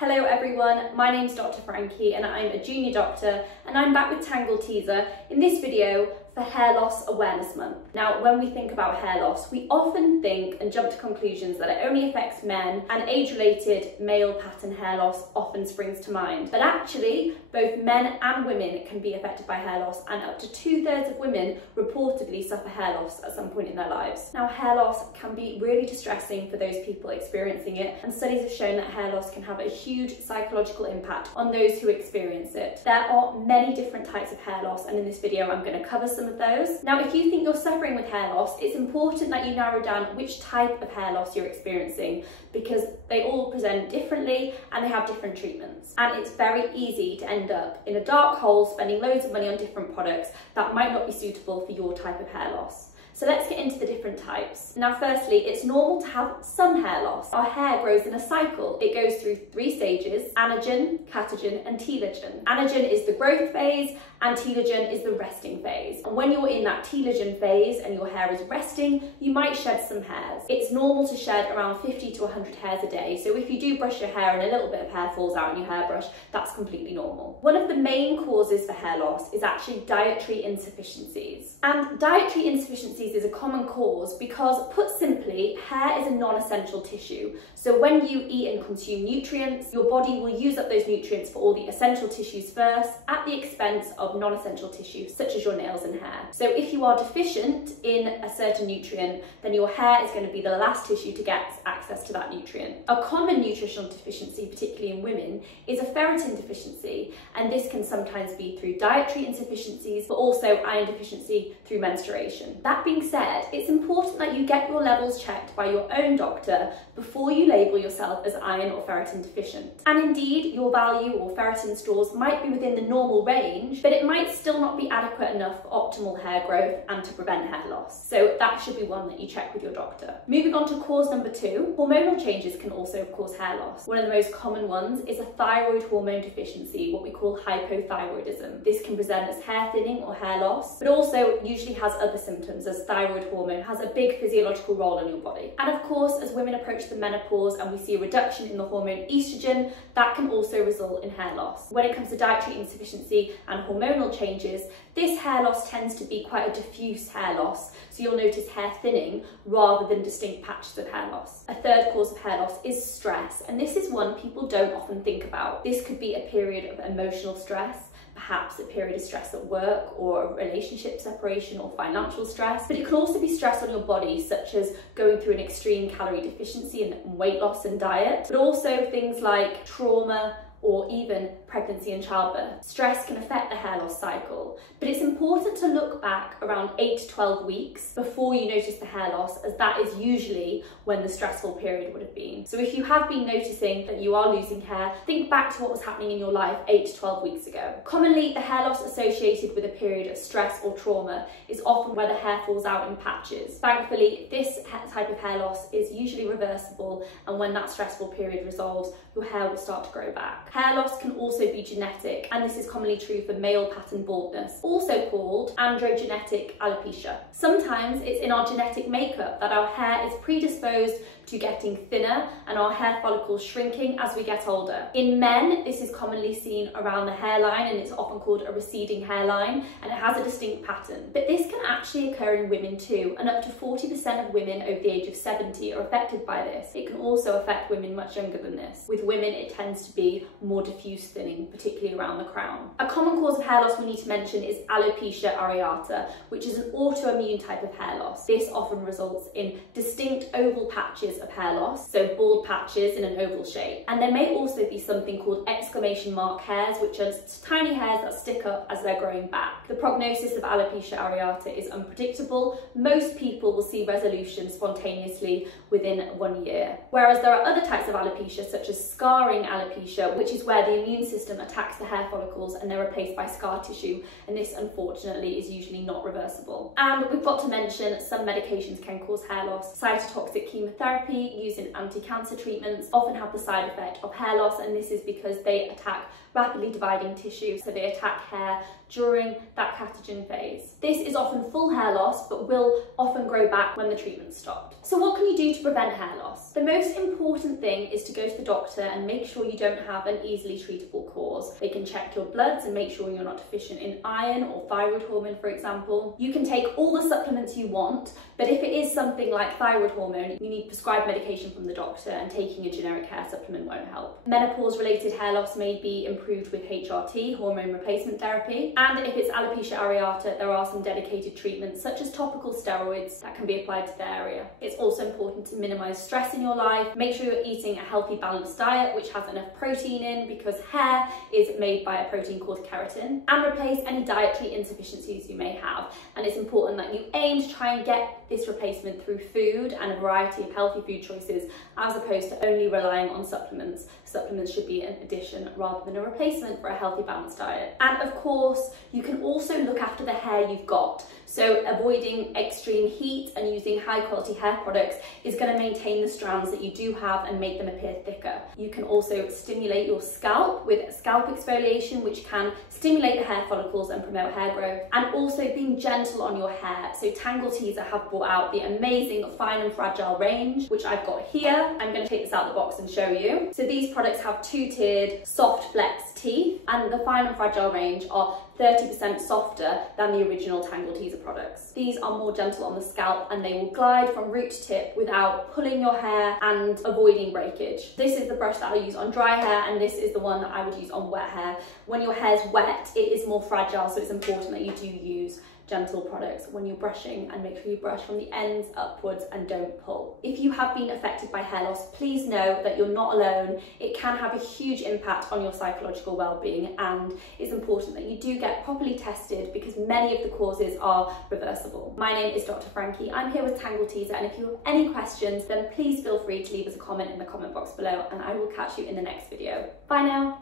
Hello everyone, my name's Dr. Frankie and I'm a junior doctor and I'm back with Tangle Teezer in this video for Hair Loss Awareness Month. Now, when we think about hair loss, we often think and jump to conclusions that it only affects men, and age-related male pattern hair loss often springs to mind. But actually, both men and women can be affected by hair loss, and up to 2/3 of women reportedly suffer hair loss at some point in their lives. Now, hair loss can be really distressing for those people experiencing it, and studies have shown that hair loss can have a huge psychological impact on those who experience it. There are many different types of hair loss, and in this video I'm going to cover some of those. Now, if you think you're suffering with hair loss, it's important that you narrow down which type of hair loss you're experiencing, because they all present differently and they have different treatments. And it's very easy to end up in a dark hole spending loads of money on different products that might not be suitable for your type of hair loss. So let's get into the different types. Now, firstly, it's normal to have some hair loss. Our hair grows in a cycle. It goes through 3 stages: anagen, catagen, and telogen. Anagen is the growth phase, and telogen is the resting phase. And when you're in that telogen phase and your hair is resting, you might shed some hairs. It's normal to shed around 50 to 100 hairs a day. So if you do brush your hair and a little bit of hair falls out in your hairbrush, that's completely normal. One of the main causes for hair loss is actually dietary insufficiencies. And dietary insufficiencies is a common cause because, put simply, hair is a non-essential tissue. So when you eat and consume nutrients, your body will use up those nutrients for all the essential tissues first, at the expense of non-essential tissues such as your nails and hair. So if you are deficient in a certain nutrient, then your hair is going to be the last tissue to get access to that nutrient. A common nutritional deficiency, particularly in women, is a ferritin deficiency, and this can sometimes be through dietary insufficiencies, but also iron deficiency through menstruation. That being said, it's important that you get your levels checked by your own doctor before you label yourself as iron or ferritin deficient. And indeed, your value or ferritin stores might be within the normal range, but it might still not be adequate enough for optimal hair growth and to prevent hair loss. So that should be one that you check with your doctor. Moving on to cause number 2, hormonal changes can also cause hair loss. One of the most common ones is a thyroid hormone deficiency, what we call hypothyroidism. This can present as hair thinning or hair loss, but also usually has other symptoms, as thyroid hormone has a big physiological role in your body. And of course, as women approach the menopause and we see a reduction in the hormone estrogen, that can also result in hair loss. When it comes to dietary insufficiency and hormonal changes, this hair loss tends to be quite a diffuse hair loss, so you'll notice hair thinning rather than distinct patches of hair loss. A third cause of hair loss is stress, and this is one people don't often think about. This could be a period of emotional stress, perhaps a period of stress at work or a relationship separation or financial stress, but it can also be stress on your body, such as going through an extreme calorie deficiency and weight loss and diet, but also things like trauma or even pregnancy and childbirth. Stress can affect the hair loss cycle, but it's important to look back around 8 to 12 weeks before you notice the hair loss, as that is usually when the stressful period would have been. So if you have been noticing that you are losing hair, think back to what was happening in your life 8 to 12 weeks ago. Commonly, the hair loss associated with a period of stress or trauma is often where the hair falls out in patches. Thankfully, this type of hair loss is usually reversible, and when that stressful period resolves, your hair will start to grow back. Hair loss can also be genetic, and this is commonly true for male pattern baldness, also called androgenetic alopecia. Sometimes it's in our genetic makeup that our hair is predisposed to getting thinner and our hair follicles shrinking as we get older. In men, this is commonly seen around the hairline, and it's often called a receding hairline, and it has a distinct pattern. But this can actually occur in women too, and up to 40% of women over the age of 70 are affected by this. It can also affect women much younger than this. With women, it tends to be more diffuse thinning, particularly around the crown. A common cause of hair loss we need to mention is alopecia areata, which is an autoimmune type of hair loss. This often results in distinct oval patches of hair loss, so bald patches in an oval shape. And there may also be something called exclamation mark hairs, which are tiny hairs that stick up as they're growing back. The prognosis of alopecia areata is unpredictable. Most people will see resolution spontaneously within 1 year. Whereas there are other types of alopecia, such as scarring alopecia, which is where the immune system attacks the hair follicles and they're replaced by scar tissue, and this unfortunately is usually not reversible. And we've got to mention some medications can cause hair loss. Cytotoxic chemotherapy used in anti-cancer treatments often have the side effect of hair loss, and this is because they attack rapidly dividing tissue, so they attack hair during that catagen phase. This is often full hair loss, but will often grow back when the treatment's stopped. So what can you do to prevent hair loss? The most important thing is to go to the doctor doctor and make sure you don't have an easily treatable cause. They can check your bloods and make sure you're not deficient in iron or thyroid hormone, for example. You can take all the supplements you want, but if it is something like thyroid hormone, you need prescribed medication from the doctor, and taking a generic hair supplement won't help. Menopause-related hair loss may be improved with HRT, hormone replacement therapy, and if it's alopecia areata, there are some dedicated treatments such as topical steroids that can be applied to the area. It's also important to minimize stress in your life. Make sure you're eating a healthy, balanced diet which has enough protein in, because hair is made by a protein called keratin, and replace any dietary insufficiencies you may have. And it's important that you aim to try and get this replacement through food and a variety of healthy food choices, as opposed to only relying on supplements. Supplements should be an addition rather than a replacement for a healthy, balanced diet. And of course, you can also look after the hair you've got. So avoiding extreme heat and using high quality hair products is going to maintain the strands that you do have and make them appear thicker. You can also stimulate your scalp with scalp exfoliation, which can stimulate the hair follicles and promote hair growth, and also being gentle on your hair. So Tangle Teezer have brought out the amazing Fine and Fragile range, which I've got here. I'm going to take this out of the box and show you. So these products have two-tiered soft flex teeth, and the Fine and Fragile range are 30% softer than the original Tangle Teezer products. These are more gentle on the scalp, and they will glide from root to tip without pulling your hair and avoiding breakage. This is the brush that I use on dry hair, and this is the one that I would use on wet hair. When your hair's wet, it is more fragile, so it's important that you do use gentle products when you're brushing, and make sure you brush from the ends upwards and don't pull. If you have been affected by hair loss, please know that you're not alone. It can have a huge impact on your psychological well-being, and it's important that you do get properly tested, because many of the causes are reversible. My name is Dr. Frankie. I'm here with Tangle Teezer, and if you have any questions, then please feel free to leave us a comment in the comment box below, and I will catch you in the next video. Bye now.